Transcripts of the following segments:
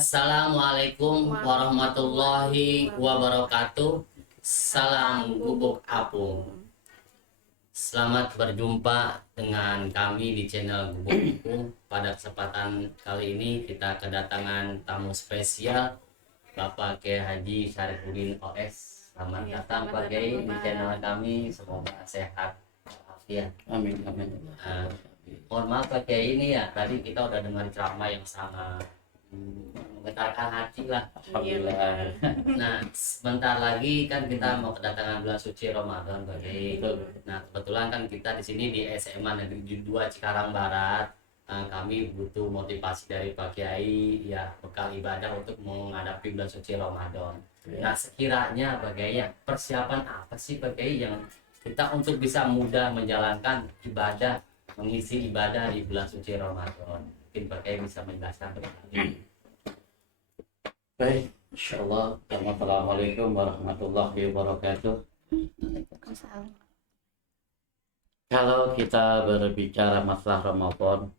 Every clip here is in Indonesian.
Assalamualaikum warahmatullahi wabarakatuh. Salam gubuk apung. Selamat berjumpa dengan kami di channel Gubuk Apung. Pada kesempatan kali ini kita kedatangan tamu spesial Bapak Kiai Haji Syarifuddin OS. Selamat datang Pak Kiai di channel kami. Semoga sehat walafiat. Amin, amin. Mohon maaf Pak Kiai, ini ya tadi kita udah dengar ceramah yang sangat menggetarkan hati lah. Alhamdulillah. Nah, sebentar lagi kan kita mau kedatangan bulan suci Ramadan, Pak Kiai. Nah, kebetulan kan kita di sini di SMA Negeri 2 Cikarang Barat. Kami butuh motivasi dari Pak Kiai, ya bekal ibadah untuk menghadapi bulan suci Ramadan. Nah, sekiranya Pak Kiai, persiapan apa sih Pak Kiai yang kita untuk bisa mudah menjalankan ibadah, mengisi ibadah di bulan suci Ramadan? Mungkin Pak Kiai bisa menjelaskan kembali. Baik, insyaallah. Assalamualaikum warahmatullahi wabarakatuh. Kalau kita berbicara masalah Ramadan,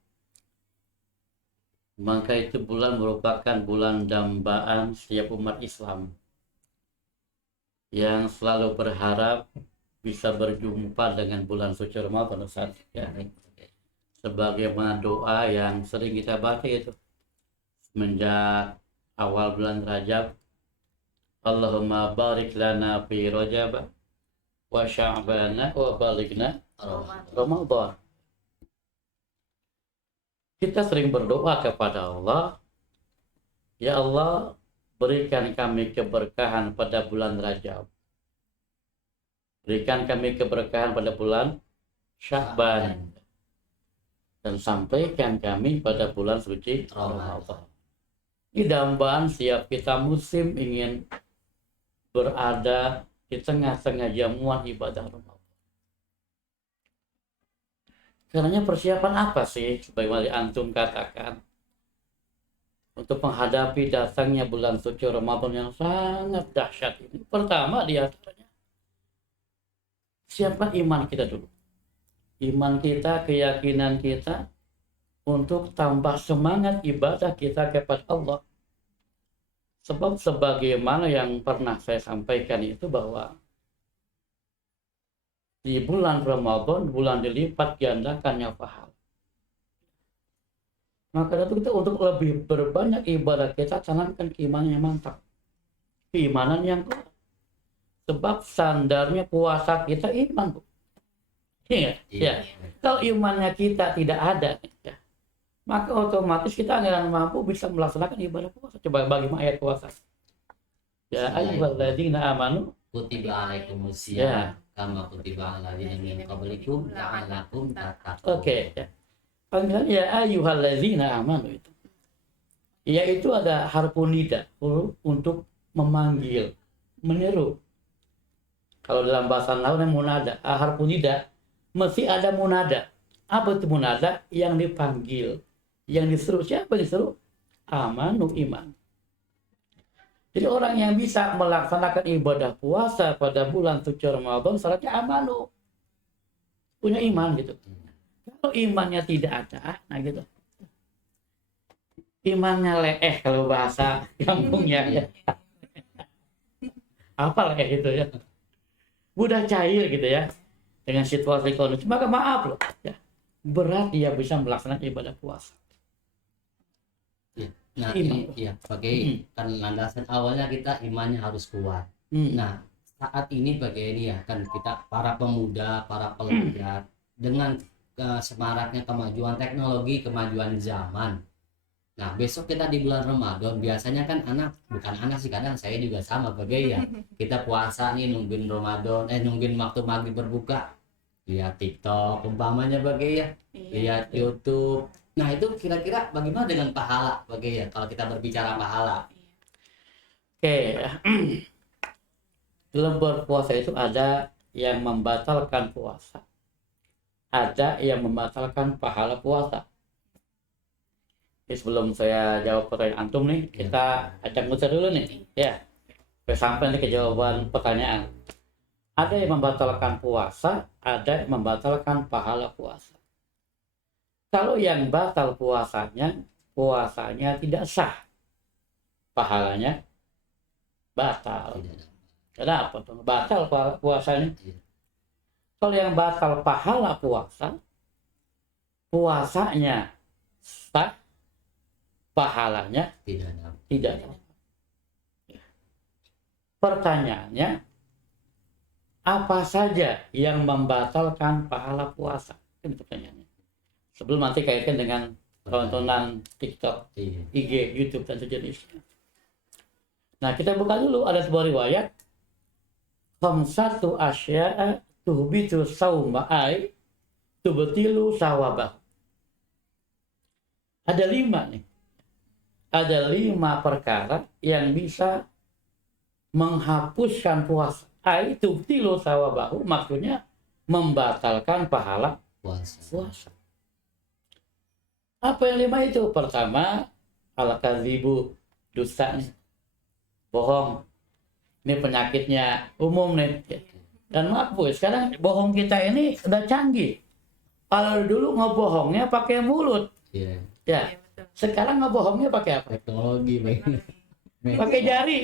maka itu bulan merupakan bulan dambaan setiap umat Islam yang selalu berharap bisa berjumpa dengan bulan suci Ramadan, Ustaz. Ya. Sebagaimana doa yang sering kita baca itu semenjak awal bulan Rajab, Allahumma barik lana fi Rajab wa Sya'bana wa balighna Ramadan. Kita sering berdoa kepada Allah, ya Allah, berikan kami keberkahan pada bulan Rajab, berikan kami keberkahan pada bulan Sya'ban, dan sampaikan kami pada bulan suci Ramadan. Ini dambaan siap kita musim ingin berada di tengah-tengah jamuan ibadah Ramadan. Karena persiapan apa sih, sebagaimana antum katakan, untuk menghadapi datangnya bulan suci Ramadan yang sangat dahsyat ini? Pertama di antaranya, siapkan iman kita dulu. Iman kita, keyakinan kita untuk tambah semangat ibadah kita kepada Allah. Sebab sebagaimana yang pernah saya sampaikan itu bahwa di bulan Ramadan, bulan dilipat gandakannya pahala. Maka itu kita untuk lebih berbanyak ibadah kita tanamkan keimanan yang mantap. Keimanan yang kuat. Sebab sandarnya puasa kita iman, Bu. Iya. Ya. Kalau imannya kita tidak ada, ya, maka otomatis kita akan mampu bisa melaksanakan ibadah puasa. Coba bagi ayat puasa. Ya ayyuhalladzina amanu Kutiba alaikumusiyam kama kutiba ala ladzina min qablikum la'allakum tattaqun. Oke, ya. Panggilan ya ayyuhalladzina amanu itu. Yaitu ada harfu nida untuk memanggil, menyeru. Kalau dalam bahasa lain munada, harfu nida mesti ada munada. Apa itu munada? Yang dipanggil, yang diseru. Siapa diseru? Amanu, iman. Jadi orang yang bisa melaksanakan ibadah puasa pada bulan suci Ramadan syaratnya amanu, punya iman gitu. Kalau imannya tidak ada, nah gitu, imannya leeh kalau bahasa kampungnya ya. Apa leeh gitu ya? Mudah cair gitu ya. Dengan situasi kondisi, maka maaf loh, ya, berat dia bisa melaksanakan ibadah puasa. Nah, ini ya pakai kan landasan awalnya kita imannya harus kuat. Nah, saat ini bagai ini ya kan kita para pemuda, para pelajar dengan semaraknya kemajuan teknologi, kemajuan zaman. Nah, besok kita di bulan Ramadan biasanya kan bukan anak sih, kadang saya juga sama bagai ya. Kita puasa nih nungguin Ramadan, nungguin waktu maghrib berbuka. Lihat TikTok umpamanya bagai ya. Lihat YouTube. Nah, itu kira-kira bagaimana dengan pahala bagai ya kalau kita berbicara pahala? Oke. Dalam berpuasa itu ada yang membatalkan puasa. Ada yang membatalkan pahala puasa. Jadi sebelum saya jawab pertanyaan antum nih, kita ajak muter dulu nih. Ya. Sampai nanti ke jawaban pertanyaan. Ada yang membatalkan puasa, ada yang membatalkan pahala puasa. Kalau yang batal puasanya tidak sah. pahalanya batal. Tidak ada. Kenapa tuh? Batal puasanya. Iya. Kalau yang batal pahala puasa, puasanya sah, pahalanya Tidak ada. tidak. Pertanyaannya, apa saja yang membatalkan pahala puasa? Ini pertanyaannya. Sebelum nanti kaitkan dengan tontonan TikTok, Iya. IG, YouTube, dan sejenisnya. Nah, kita buka dulu, ada sebuah riwayat. Khamsatu asya'a tuhbitu sawma ay tubtilu sawabah. Ada 5 nih. Ada 5 perkara yang bisa menghapuskan puasa. Ay tubtilu sawabahu, maksudnya membatalkan pahala puasa. Apa yang 5 itu? Pertama, al-kadzibu, dusta nih. Bohong. Ini penyakitnya umum nih. Dan maaf Bu, sekarang bohong kita ini udah canggih. Kalau dulu ngebohongnya pakai mulut. Iya. Ya. Sekarang ngebohongnya pakai apa? Teknologi Pakai jari.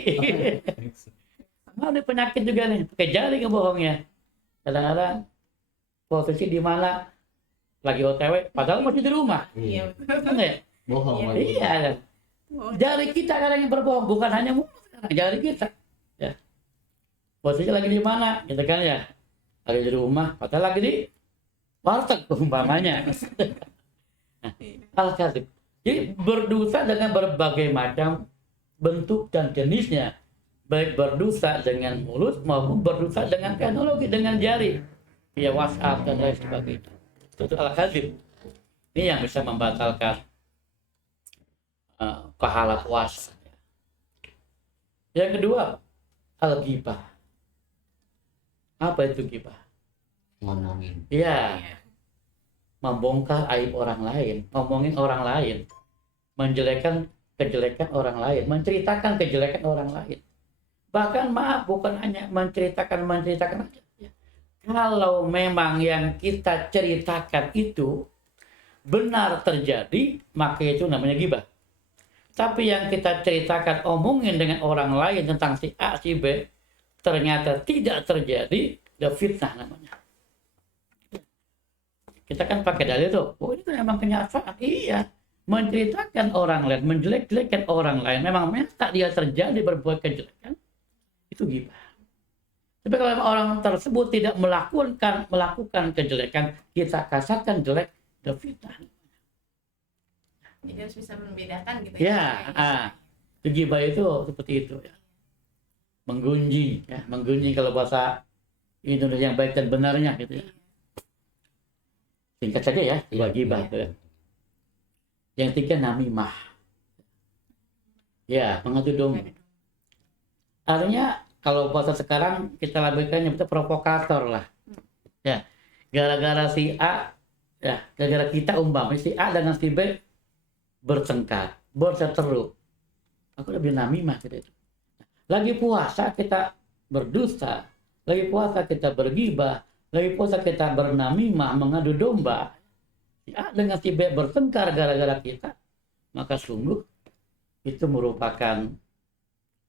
Nah, ini penyakit juga nih, pakai jari ngebohongnya. Kadang-kadang posisi di mana lagi OTW, padahal masih di rumah. Iya. Benar ya? Bohong. Iya. Jari kita kadang yang berbohong, bukan hanya mulut, jari kita. Ya. Posisi lagi di mana, gitu kan ya? Lagi di rumah, padahal lagi di warteg umpamanya. Nah, al-kadzib. Jadi berdosa dengan berbagai macam bentuk dan jenisnya. Baik berdosa dengan mulut maupun berdosa dengan teknologi, dengan jari. Via WhatsApp dan lain sebagainya. Itu al-kadzib. Ini yang bisa membatalkan pahala puasa. Yang kedua, al-ghibah. Apa itu ghibah? Ngomongin. Ya, membongkar aib orang lain, ngomongin orang lain, menjelekkan kejelekan orang lain, menceritakan kejelekan orang lain. Bahkan maaf, bukan hanya menceritakan aja. Ya. Kalau memang yang kita ceritakan itu benar terjadi, maka itu namanya ghibah. Tapi yang kita ceritakan, omongin dengan orang lain tentang si A, si B, ternyata tidak terjadi, ada fitnah namanya. Kita kan pakai dalil tuh, oh ini kan memang kenyataan. Iya, menceritakan orang lain, menjelek-jelekan orang lain, memang tak dia terjadi berbuat kejelekan, itu ghibah. Tapi kalau orang tersebut tidak melakukan kejelekan, kita kasarkan jelek, ada fitnah. Jadi harus bisa membedakan gitu Ya, ghibah itu seperti itu ya. Menggunjing, ya, menggunjing kalau bahasa Indonesia yang baik dan benarnya gitu ya. Singkat saja ya, ghibah itu ya. Yang 3 namimah. Ya, mengadu domba. Artinya kalau bahasa sekarang kita labelkannya itu provokator lah. Ya, gara-gara si A, ya, gara-gara kita umpamanya si A dengan si B bertengkar, berseteru. Aku lebih namimah gitu itu. Lagi puasa kita berdusta, lagi puasa kita bergibah, lagi puasa kita bernamimah, mengadu domba. Si A dengan si B bertengkar gara-gara kita, maka sungguh itu merupakan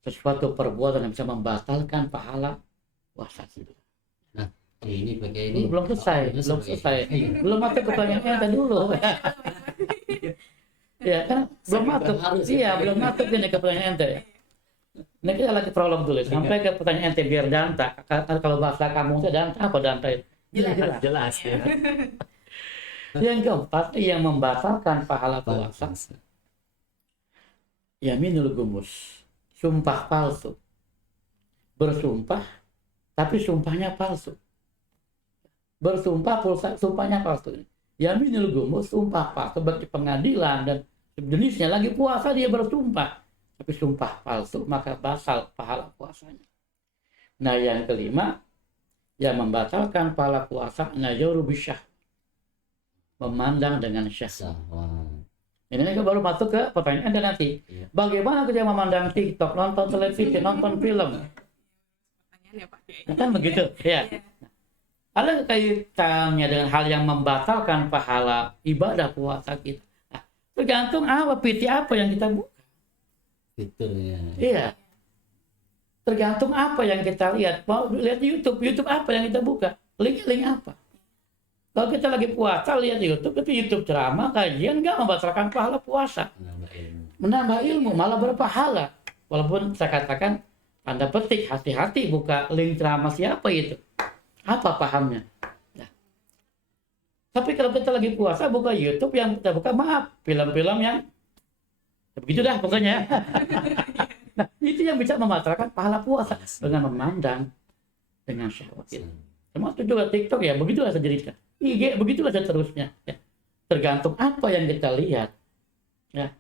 sesuatu perbuatan yang bisa membatalkan pahala puasa kita. Nah, ini begini. Belum selesai. Belum masuk ke pertanyaan yang dulu. Ya kan belum masuk. Iya, belum masuk ini ke pertanyaan ente. Ini kita lagi prolog dulu sampai ke pertanyaan ente biar danta. Kalau bahasa kamu itu danta apa danta itu? Jelas ya. Yang keempat yang membatalkan pahala puasa, yaminul gumus, sumpah palsu. Bersumpah tapi sumpahnya palsu. Bersumpah sumpahnya palsu. Yaminul gumus, sumpah palsu bagi pengadilan dan jenisnya, lagi puasa dia bersumpah tapi sumpah palsu, maka batal pahala puasanya. Nah, yang kelima yang membatalkan pahala puasa nazaru bisyah, memandang dengan syahwat. Ini baru masuk ke pertanyaan Anda nanti. Iya. Bagaimana kita memandang TikTok, nonton televisi, nonton film? Pertanyaannya Pak. Kan begitu, ya. Ada kaitannya dengan hal yang membatalkan pahala ibadah puasa kita. Nah, tergantung apa, PT apa yang kita buka. fiturnya. Iya. Tergantung apa yang kita lihat. Mau lihat YouTube apa yang kita buka? Link apa? Kalau kita lagi puasa lihat YouTube, tapi YouTube ceramah, kajian nggak membatalkan pahala puasa. Menambah ilmu, malah berpahala. Walaupun saya katakan, tanda petik, hati-hati buka link ceramah siapa itu. Apa pahamnya? Nah. Tapi kalau kita lagi puasa, buka YouTube, yang kita buka, maaf, film-film yang begitu dah pokoknya. Nah, itu yang bisa membatalkan pahala puasa dengan memandang dengan syahwat. Termasuk juga TikTok ya, begitulah sejenisnya. IG begitulah seterusnya. Ya. Tergantung apa yang kita lihat. Ya.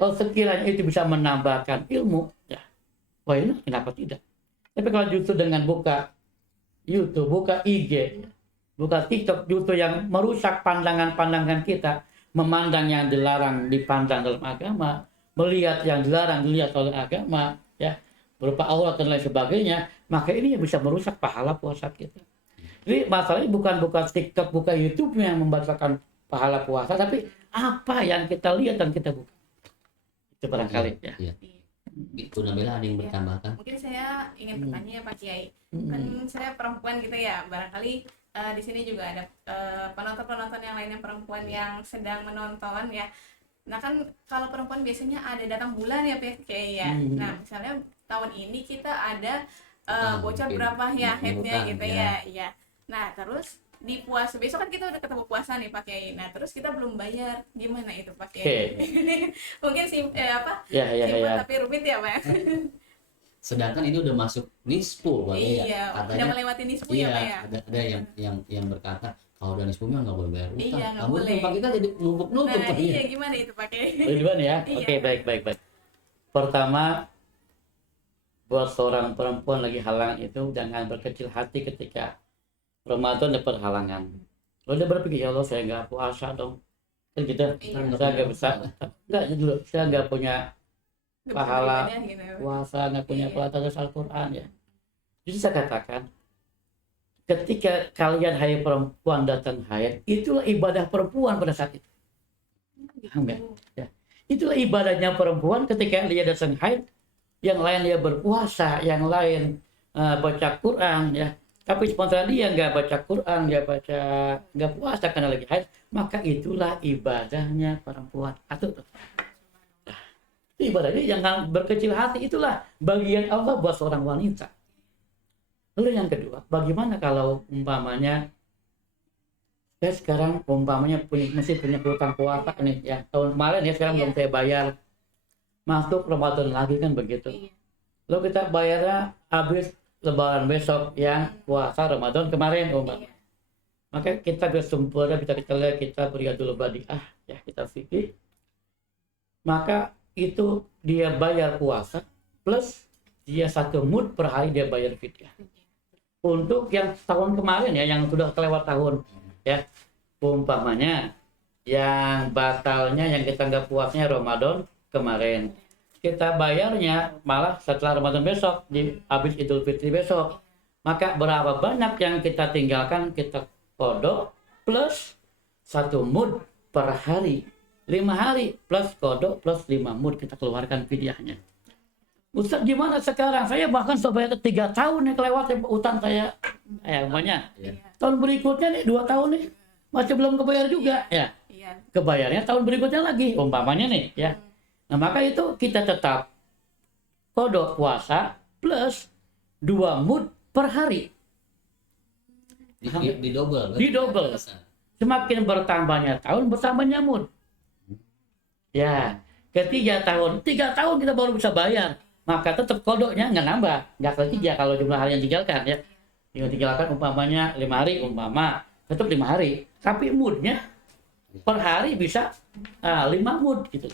Kalau sekiranya itu bisa menambahkan ilmu, ya, wah ini kenapa tidak? Tapi kalau justru dengan buka YouTube, buka IG, buka TikTok, justru yang merusak pandangan-pandangan kita, memandang yang dilarang dipandang dalam agama, melihat yang dilarang dilihat oleh agama, ya, berupa aurat dan lain sebagainya, maka ini yang bisa merusak pahala puasa kita. Jadi masalahnya bukan buka TikTok, buka YouTube yang membatalkan pahala puasa, tapi apa yang kita lihat dan kita buka. Itu barangkali ya. Iya. Itu Nabila ada yang bertambahkan? Mungkin saya ingin bertanya ya Pak Kiai. Kan saya perempuan gitu ya, barangkali di sini juga ada penonton-penonton yang lainnya perempuan yang sedang menonton ya. Nah kan kalau perempuan biasanya ada datang bulan ya Pak Kiai ya. Nah misalnya tahun ini kita ada bocor berapa ya headnya gitu ya. Iya. Nah terus di puasa besok kan kita udah ketemu puasa nih Pak Kiai. Nah terus kita belum bayar, gimana itu Pak Kiai? Mungkin simpel tapi rumit ya Pak. Sedangkan ini udah masuk nisfu, iya, katanya, udah melewati nisfu iya, ya Pak ya. ada yang berkata kalau udah nisfunya nggak boleh bayar utang. Iya, nggak kamu boleh. tempat kita jadi numpuk-numpuk. Nah iya gimana itu Pak Kiai? Duluan ya. Iya. Oke, baik. Pertama, buat seorang perempuan lagi halangan itu jangan berkecil hati ketika Ramadan dapat halangan. Kalau dia berpikir, ya Allah saya nggak puasa dong. Kan gitu, saya nggak bisa. Nggak dulu, saya nggak punya pahala puasa, nggak punya pahala terus Al-Quran ya. Jadi saya katakan, ketika kalian hai perempuan datang haid, itulah ibadah perempuan pada saat itu. Paham nggak? Ya. Itulah ibadahnya perempuan ketika dia datang haid. Yang lain dia berpuasa, yang lain baca Quran ya. Tapi sementara dia nggak baca Quran, nggak puasa karena lagi haid, maka itulah ibadahnya perempuan. Atau ibadahnya jangan berkecil hati, itulah bagian Allah buat seorang wanita. Lalu yang kedua, bagaimana kalau umpamanya saya sekarang umpamanya masih punya hutang puasa nih ya, tahun kemarin ya, sekarang belum saya bayar, masuk Ramadan lagi kan begitu. Lalu kita bayarnya habis Lebaran besok yang puasa Ramadan kemarin maka kita bersempurna, kita lihat, kita beri dulu badiah ya, kita fikir, maka itu dia bayar puasa plus dia 1 mud per hari dia bayar fidyah. Untuk yang tahun kemarin ya, yang sudah kelewat tahun ya, umpamanya yang batalnya, yang kita nggak puasnya Ramadan kemarin, kita bayarnya malah setelah Ramadan besok, habis Idul Fitri besok, maka berapa banyak yang kita tinggalkan, kita kodok plus 1 mud per hari, 5 hari plus kodok plus 5 mud kita keluarkan fidyahnya. Ustaz gimana sekarang? Saya bahkan sampai 3 tahun yang kelewat utang saya, namanya tahun berikutnya nih 2 tahun nih masih belum kebayar juga ya. Kebayarnya tahun berikutnya lagi umpamanya nih ya. Nah maka itu kita tetap kodok puasa plus 2 mud per hari. Di double. Di double. Semakin bertambahnya tahun, bertambahnya mud. Ya, ketiga tahun kita baru bisa bayar. Maka tetap kodoknya nggak nambah, nggak ke 3 kalau jumlah hari yang tinggalkan ya. Yang tinggalkan umpamanya 5 hari, tetap 5 hari. Tapi mudnya per hari bisa 5 mud gitu.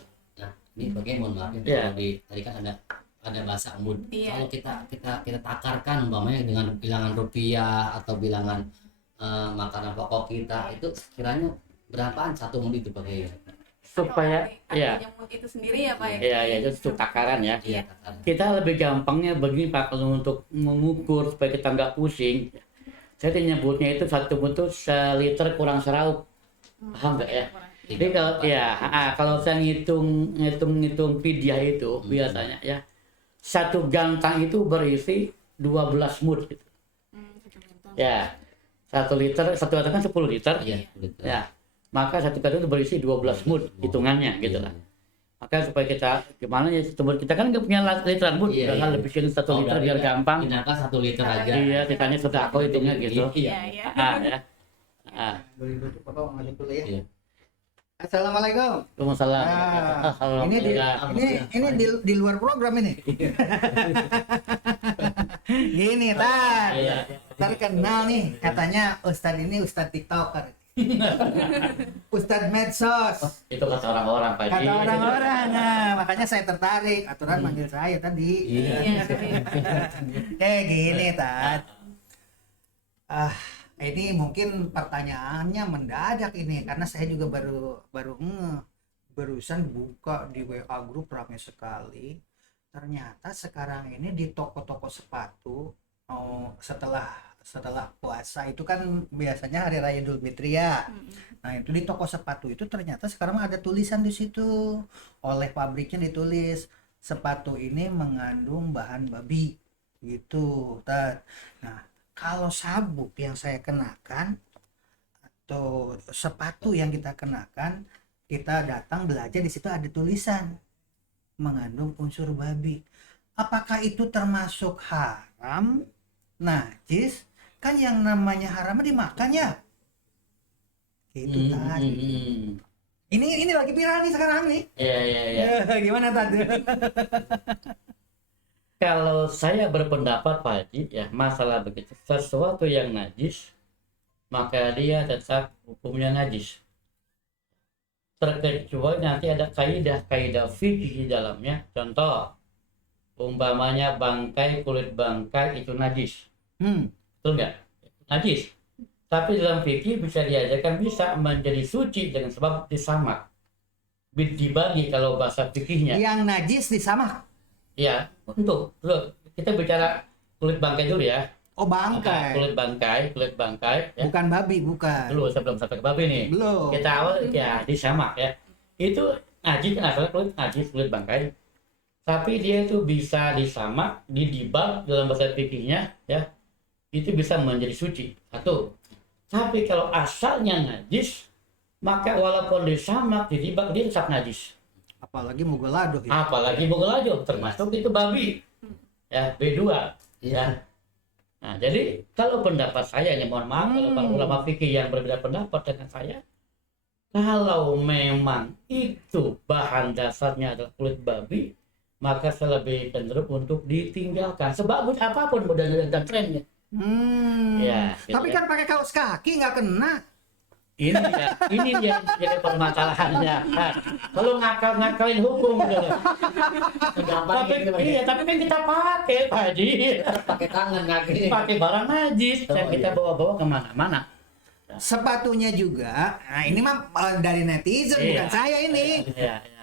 Ini bagaimana, mohon maaf ya, tadi kan ada bahasa mud. Kalau kita takarkan umpamanya dengan bilangan rupiah atau bilangan makanan pokok kita, itu kiranya berapaan 1 mud itu pakai supaya ya mud itu sendiri ya Pak ya itu takaran ya. Takaran. Kita lebih gampangnya begini Pak, kalau untuk mengukur supaya kita nggak pusing, saya nyebutnya itu 1 mud itu 1 liter kurang seraup. Paham nggak ya? Jadi kalau saya ngitung fidyah itu biasanya ya, satu gantang itu berisi 12 mud gitu. Ya, 1 liter, satu gantang kan 10 liter. Iya, betul. Ya, maka satu gantang itu berisi 12 mud hitungannya gitu lah. Maka supaya kita gimana ya, kita kan nggak punya literan mud, kan lebihin 1 liter biar gampang. Gunakan 1 liter aja. Iya, sisanya sedekah hitungnya gitu. Iya. Ya. Bapak masuk dulu ya. Iya. Assalamualaikum. Waalaikumsalam. Ini di luar program ini. Gini, terkenal nih katanya Ustadz ini Ustadz TikToker. Ustadz medsos. Itu kata orang-orang Pak Haji. Kata orang-orang. Nah, makanya saya tertarik. Aturan manggil saya tadi. Iya. Kayak gini, Tat. Ini mungkin pertanyaannya mendadak ini karena saya juga barusan buka di WA grup ramai sekali. Ternyata sekarang ini di toko-toko sepatu setelah puasa itu kan biasanya hari raya Idul Fitri ya. Nah, itu di toko sepatu itu ternyata sekarang ada tulisan di situ. Oleh pabriknya ditulis sepatu ini mengandung bahan babi gitu. Nah, kalau sabuk yang saya kenakan atau sepatu yang kita kenakan, kita datang belajar di situ ada tulisan mengandung unsur babi. Apakah itu termasuk haram? Najis? Kan yang namanya haram dimakan ya. Gitu tadi. Ini lagi viral nih sekarang nih. Iya. Gimana tadi? Kalau saya berpendapat Pak Haji ya, masalah begitu, sesuatu yang najis maka dia tetap hukumnya najis, terkecuali nanti ada kaidah fikih di dalamnya. Contoh, umpamanya kulit bangkai itu najis, betul nggak? Najis, tapi dalam fikih bisa diajarkan bisa menjadi suci dengan sebab disamak, dibagi kalau bahasa fikihnya. Yang najis disamak. Ya, kita bicara kulit bangkai dulu ya. Oh, bangkai. Kulit bangkai. Ya. Bukan babi, bukan. Dulu sebelum sampai ke babi nih. Belum. Kita awal ya disamak ya. Itu najis kan asalnya kulit bangkai. Tapi dia itu bisa disamak, didibak dalam bahasa fikihnya ya. Itu bisa menjadi suci. Satu. Tapi kalau asalnya najis, maka walaupun disamak, didibak dia tetap najis. Apalagi mugolado gitu. Apalagi mugolado termasuk itu babi ya, B2 ya. Nah, jadi kalau pendapat saya ini, mohon maaf kalau para ulama fikih yang berbeda pendapat dengan saya, kalau memang itu bahan dasarnya adalah kulit babi, maka saya lebih cenderung untuk ditinggalkan sebagus apapun modelnya dan trennya. Ya, gitu. Tapi kan pakai kaos kaki nggak kena. Ini dia jadi permasalahannya. Nah, kalau ngakalin hukum gitu. Tapi kan kita pakai Pak Haji. Pakai tangan kaki. Pakai barang najis yang kita bawa-bawa kemana-mana. Sepatunya juga. Nah, ini mah dari netizen bukan saya ini. Iya.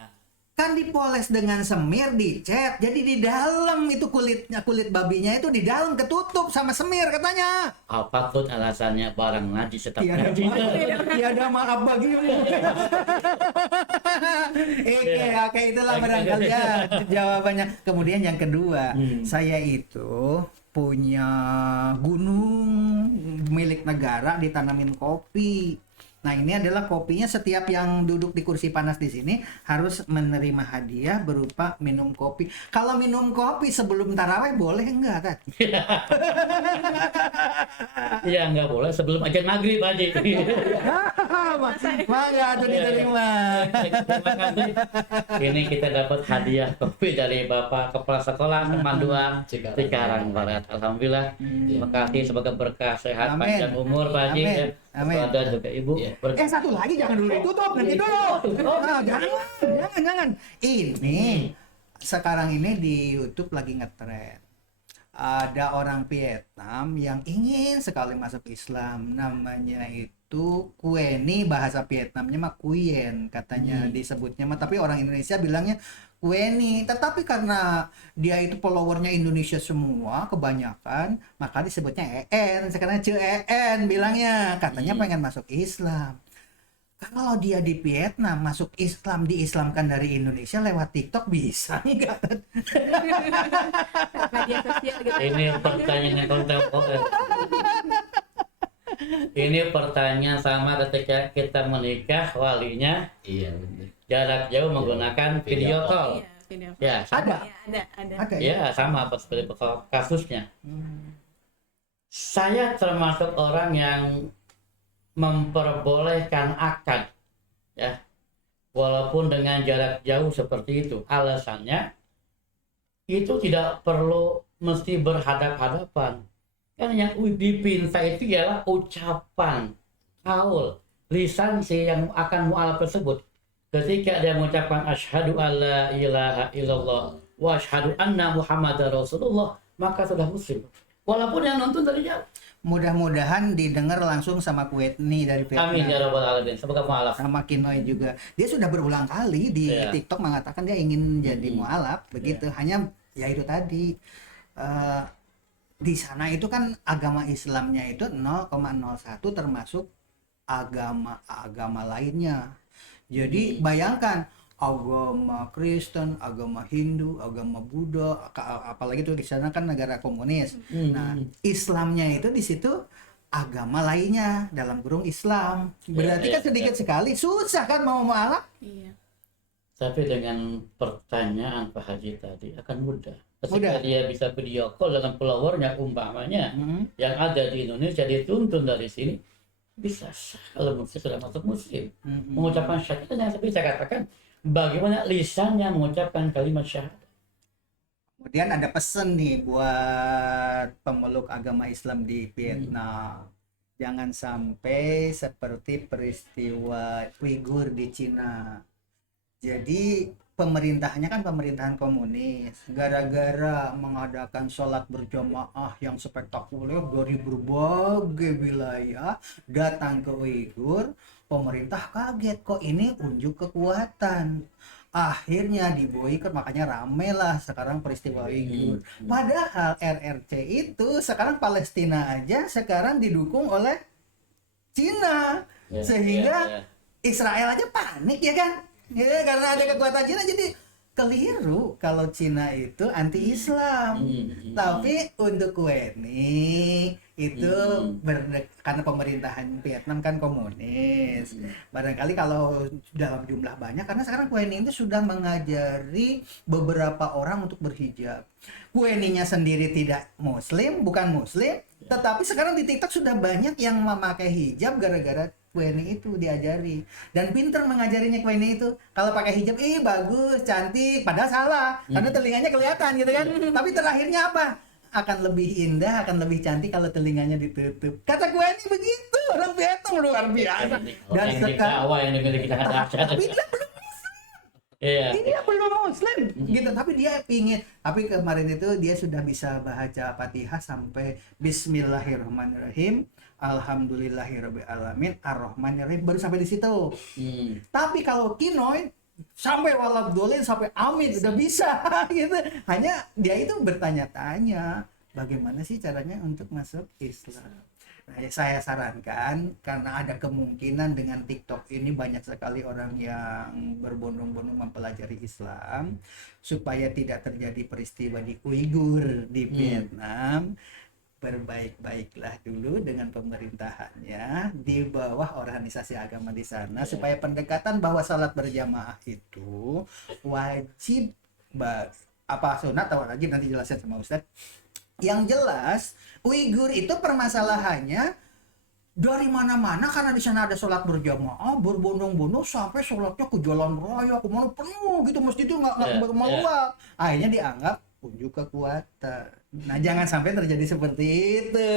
Kan dipoles dengan semir, dicat. Jadi di dalam itu kulit babinya itu di dalam ketutup sama semir katanya. Apapun alasannya barang najis tetap Tiada najis. tiada maaf bagimu. Oke, itulah barangkali ya jawabannya. Kemudian yang kedua, saya itu punya gunung milik negara ditanamin kopi. Nah, ini adalah kopinya, setiap yang duduk di kursi panas di sini harus menerima hadiah berupa minum kopi. Kalau minum kopi sebelum tarawih boleh enggak, Tat? Iya, enggak boleh sebelum ajan maghrib Pak Haji. Mangga tuh diterima. Terima kasih. Ini kita dapat hadiah kopi dari Bapak Kepala Sekolah Kemanduan Cikarang Barat. Alhamdulillah. Terima kasih, semoga berkah, sehat, panjang umur Pak Haji. Amin. Dan juga Ibu. Satu lagi, jangan dulu ditutup, nanti dulu. Nah, jangan. Ini sekarang ini di YouTube lagi ngetren. Ada orang Vietnam yang ingin sekali masuk Islam, namanya itu Kueni, bahasa Vietnamnya mah Kuyen katanya disebutnya mah, tapi orang Indonesia bilangnya Kueni. Tetapi karena dia itu followernya Indonesia semua kebanyakan, maka disebutnya EN. Sekarang CEN bilangnya, katanya pengen masuk Islam. Kalau dia di Vietnam masuk Islam, diislamkan dari Indonesia lewat TikTok bisa nggak? Media sosial gitu. Ini pertanyaan yang kontemporer. Ini pertanyaan sama ketika kita menikah, walinya Iya benar. jarak jauh menggunakan video call. Iya, video. Ya, sama. Iya, ada. Ada ya? Ya, sama seperti kasusnya. Saya termasuk orang yang memperbolehkan akad, ya, walaupun dengan jarak jauh seperti itu. Alasannya itu tidak perlu mesti berhadap-hadapan. Kan yang dipinta itu ialah ucapan, kaul, lisan si yang akan mu'alaf tersebut. Ketika dia mengucapkan asyhadu alla ilaha illallah wa asyhadu anna muhammadar rasulullah, maka sudah muslim. Walaupun yang nonton dari jauh. Mudah-mudahan didengar langsung sama Kuetni dari Amin ya Vietnam. rabbal alamin. Semoga mu'alaf. Sama Kinoy juga. Dia sudah berulang kali di Iya. TikTok mengatakan dia ingin jadi mualaf, begitu. Hanya ya itu tadi. Di sana itu kan agama Islamnya itu 0,01 termasuk agama lainnya. Jadi bayangkan agama Kristen, agama Hindu, agama Buddha, apalagi tuh di sana kan negara komunis. Nah, Islamnya itu di situ agama lainnya dalam kurung Islam. Berarti kan sedikit sekali, susah kan mau mualaf? Iya. Tapi dengan pertanyaan Pak Haji tadi akan mudah. Ketika Mudah. dia bisa video call dengan followernya umpamanya yang ada di Indonesia, dituntun dari sini, bisa sah kalau muslim sudah masuk muslim. Mengucapkan syahadat yang seperti saya katakan, bagaimana lisannya mengucapkan kalimat syahadat. Kemudian ada pesan nih buat pemeluk agama Islam di Vietnam. Jangan sampai seperti peristiwa Uighur di Cina. Jadi pemerintahnya kan pemerintahan komunis. Gara-gara mengadakan sholat berjamaah yang spektakuler dari berbagai wilayah datang ke Uighur, pemerintah kaget kok ini unjuk kekuatan. Akhirnya diboikot, makanya rame lah sekarang peristiwa Uighur. Padahal RRC itu sekarang Palestina aja sekarang didukung oleh Cina, Ya, sehingga ya, ya. Israel aja panik ya kan? Ya, karena ada kekuatan Cina, jadi keliru kalau Cina itu anti Islam. Tapi untuk WNI itu karena pemerintahan Vietnam kan komunis. Barangkali kalau dalam jumlah banyak, karena sekarang WNI itu sudah mengajari beberapa orang untuk berhijab. WNI-nya sendiri tidak muslim, bukan muslim, tetapi sekarang di TikTok sudah banyak yang memakai hijab gara-gara WNI itu diajari, dan pinter mengajarinya WNI itu. Kalau pakai hijab, ih bagus, cantik, padahal salah karena telinganya kelihatan gitu kan. Tapi terakhirnya apa? Akan lebih indah, akan lebih cantik kalau telinganya ditutup. Kata WNI begitu, orang Vietnam luar biasa. Dan yang sekarang dikawal yang dimiliki kita dahsyat. tapi dia belum Iya. dia belum muslim gitu, tapi dia pingin. Tapi kemarin itu dia sudah bisa baca Fatihah sampai Bismillahirrahmanirrahim, Alhamdulillahirabbil alamin, Ar-Rahmanirrahim, baru sampai di situ. Tapi kalau Kinoy sampai walabdolin, sampai amin udah bisa gitu. Hanya dia itu bertanya-tanya bagaimana sih caranya untuk masuk Islam. Nah, saya sarankan, karena ada kemungkinan dengan TikTok ini banyak sekali orang yang berbondong-bondong mempelajari Islam, supaya tidak terjadi peristiwa di Uighur di Vietnam, berbaik-baiklah dulu dengan pemerintahannya di bawah organisasi agama di sana, supaya pendekatan bahwa salat berjamaah itu wajib, apa sunat atau wajib nanti jelasin sama Ustadz. Yang jelas Uighur itu permasalahannya dari mana-mana, karena di sana ada sholat berjamaah, berbondong-bondong sampai sholatnya ke jalan raya, kemana penuh gitu, masjid itu nggak meluap. Akhirnya dianggap unjuk kekuatan. Nah, jangan sampai terjadi seperti itu.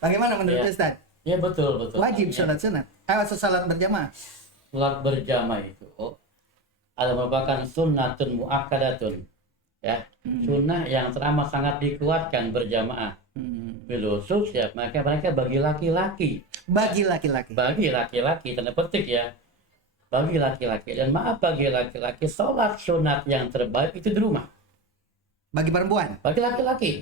Bagaimana menurut Ustaz? Ya betul. Wajib sholat sunat, sholat berjamaah. Sholat berjamaah itu adalah merupakan sunnatun muakkadatun, ya, sunnah yang teramat sangat dikuatkan berjamaah. Filosof ya, mereka bagi laki-laki. Bagi laki-laki, tanda petik ya. Bagi laki-laki, dan maaf, bagi laki-laki sholat sunat yang terbaik itu di rumah. Bagi perempuan, Bagi laki-laki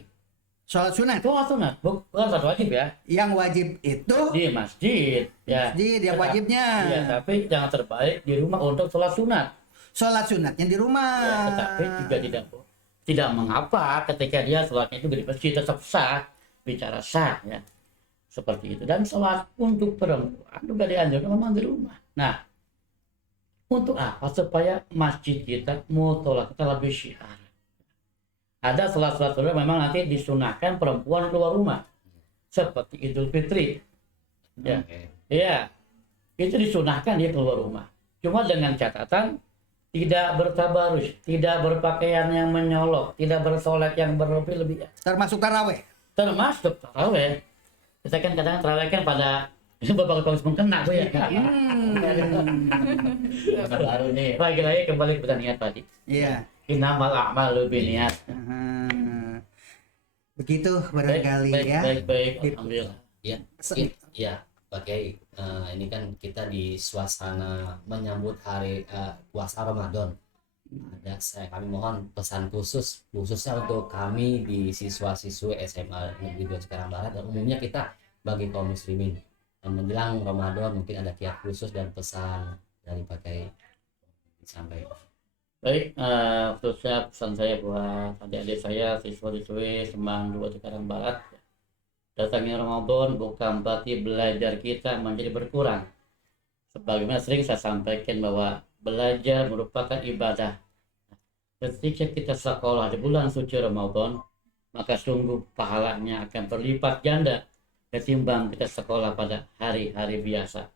Sholat sunat. Sholat sunat, bukan sholat wajib ya. Yang wajib itu Di masjid. Ya. masjid yang wajibnya. Iya, tapi jangan terbaik di rumah untuk sholat sunat. Sholat sunatnya di rumah. Ya, tetapi juga tidak mengapa ketika dia sholatnya itu di masjid tetap sah, bicara sah ya. Seperti itu. Dan sholat untuk perempuan juga dianjurkan memang di rumah. Nah, untuk apa? Supaya masjid kita, mutola kita lebih syiar. Ada sholat-sholat memang nanti disunahkan perempuan keluar rumah. Seperti Idul Fitri. Ya. Oke. Ya. Itu disunahkan dia keluar rumah. Cuma dengan catatan tidak bertabarus, tidak berpakaian yang menyolok, tidak bersolek yang berlebih-lebihan. Termasuk taraweh. Termasuk taraweh. Kita kan kadang taraweh kan pada beberapa kaum mengkena tuh ya. Baru nih. Lagi-lagi kembali ke pertanyaan tadi. Iya. Innamal a'malu binniyat. Begitu barangkali ya. Baik. Alhamdulillah. Ya, ya, pakai ini kan kita di suasana menyambut hari puasa Ramadan. Kami mohon pesan khususnya untuk kami di siswa-siswi SMA Negeri 2 Cikarang Barat dan umumnya kita bagi kaum muslimin menjelang Ramadan mungkin ada kiat khusus dan pesan dari pakai disampaikan. Baik, khususnya pesan saya buat adik-adik saya, siswa-siswi Semang 2 Cikarang Barat. Datangnya Ramadan bukan berarti belajar kita menjadi berkurang. Sebagaimana sering saya sampaikan bahwa belajar merupakan ibadah. Ketika kita sekolah di bulan suci Ramadan, maka sungguh pahalanya akan berlipat ganda ketimbang kita sekolah pada hari-hari biasa.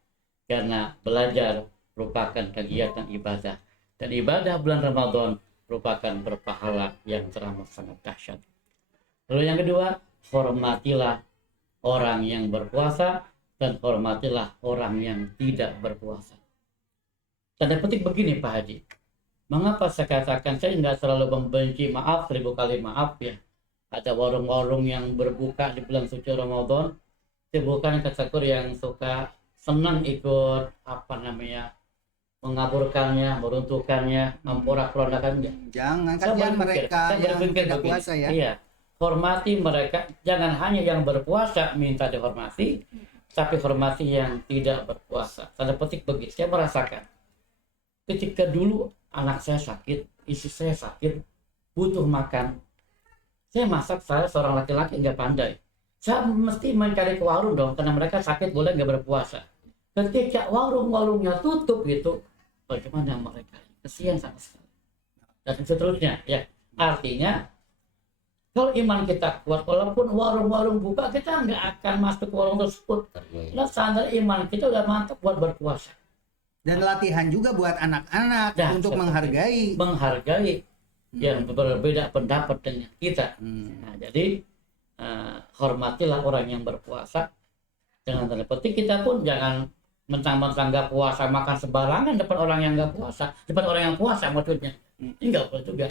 Karena belajar merupakan kegiatan ibadah. Dan ibadah bulan Ramadan merupakan berpahala yang teramat sangat dahsyat. Lalu yang kedua, hormatilah orang yang berpuasa dan hormatilah orang yang tidak berpuasa. Tanda petik begini Pak Haji. Mengapa saya katakan saya nggak selalu membenci, maaf 1000 kali maaf ya. Ada warung-warung yang berbuka di bulan suci Ramadan. Itu bukan kategori yang suka senang ikut mengaburkannya, meruntuhkannya, memporak-porandakannya. Jangan kasihan mereka yang tidak puasa ya. Iya, hormati mereka. Jangan hanya yang berpuasa minta dihormati, tapi hormati yang tidak berpuasa. Tanda petik begitu. Saya merasakan ketika dulu anak saya sakit, istri saya sakit, butuh makan. Saya masak, saya seorang laki-laki nggak pandai. Saya mesti mencari ke warung dong, karena mereka sakit boleh nggak berpuasa. Ketika warung-warungnya tutup gitu, bagaimana mereka? Kesian sama sekali. Dan seterusnya, ya. Artinya, kalau iman kita kuat, walaupun warung-warung buka, kita nggak akan masuk ke warung tersebut. Nah, standar iman kita udah mantap buat berpuasa. Dan latihan juga buat anak-anak untuk menghargai yang berbeda pendapat dengan kita. Nah, jadi hormatilah orang yang berpuasa. Dengan tanda petik kita pun jangan mentang-mentang nggak puasa makan sembarangan depan orang yang nggak puasa, depan orang yang puasa maksudnya. Ini nggak boleh juga.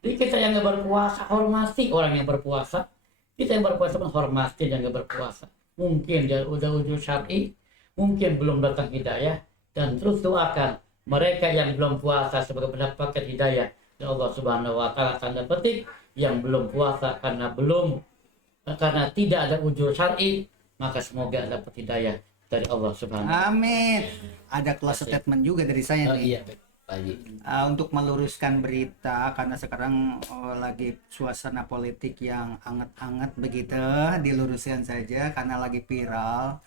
Jadi kita yang nggak berpuasa hormati orang yang berpuasa. Kita yang berpuasa pun hormati yang nggak berpuasa. Mungkin dia udah ujung syar'i, mungkin belum datang hidayah. Dan terus doakan mereka yang belum puasa sebagai mendapatkan hidayah dari Allah Subhanahu wa taala. Tanda petik yang belum puasa karena tidak ada ujur syar'i, maka semoga dapat hidayah dari Allah Subhanahu wa taala. Amin. Ada close statement juga dari saya nih. Iya, Pak Haji. Untuk meluruskan berita karena sekarang lagi suasana politik yang anget-anget begitu, diluruskan saja karena lagi viral.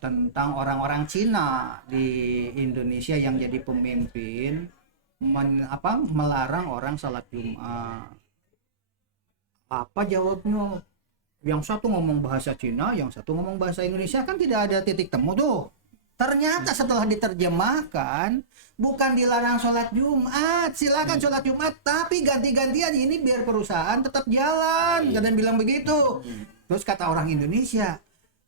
Tentang orang-orang Cina di Indonesia yang jadi pemimpin melarang orang salat Jumat. Apa jawabnya? Yang satu ngomong bahasa Cina, yang satu ngomong bahasa Indonesia, kan tidak ada titik temu tuh. Ternyata setelah diterjemahkan, bukan dilarang sholat Jumat, silakan sholat Jumat, tapi ganti-gantian ini biar perusahaan tetap jalan. Kadang bilang begitu. Terus kata orang Indonesia,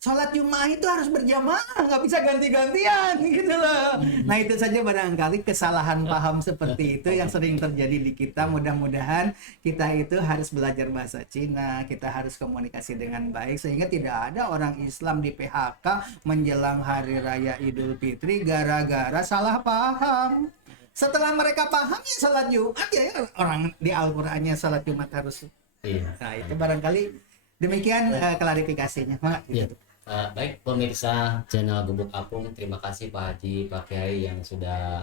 sholat Jumat itu harus berjamaah, nggak bisa ganti-gantian gitu loh. Nah itu saja barangkali kesalahan paham seperti itu yang sering terjadi di kita. Mudah-mudahan kita itu harus belajar bahasa Cina, kita harus komunikasi dengan baik sehingga tidak ada orang Islam di PHK menjelang Hari Raya Idul Fitri gara-gara salah paham. Setelah mereka paham ya sholat Jumat ya orang di Al-Qur'annya sholat Jumat harus Iya. Nah, itu barangkali demikian klarifikasinya. Iya. Baik pemirsa channel Gubuk Apung, terima kasih Pak Haji, Pak Kiai yang sudah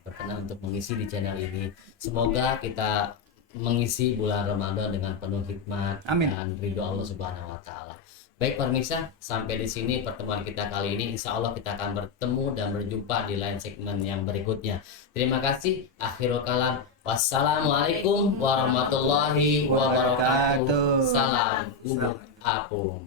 berkenan untuk mengisi di channel ini. Semoga kita mengisi bulan Ramadan dengan penuh hikmat Amin. dan ridho Allah Subhanahu wa taala. Baik pemirsa, sampai di sini pertemuan kita kali ini. Insya Allah kita akan bertemu dan berjumpa di lain segmen yang berikutnya. Terima kasih. Akhirul kalam. Wassalamualaikum warahmatullahi wabarakatuh. Salam Gubuk Apung.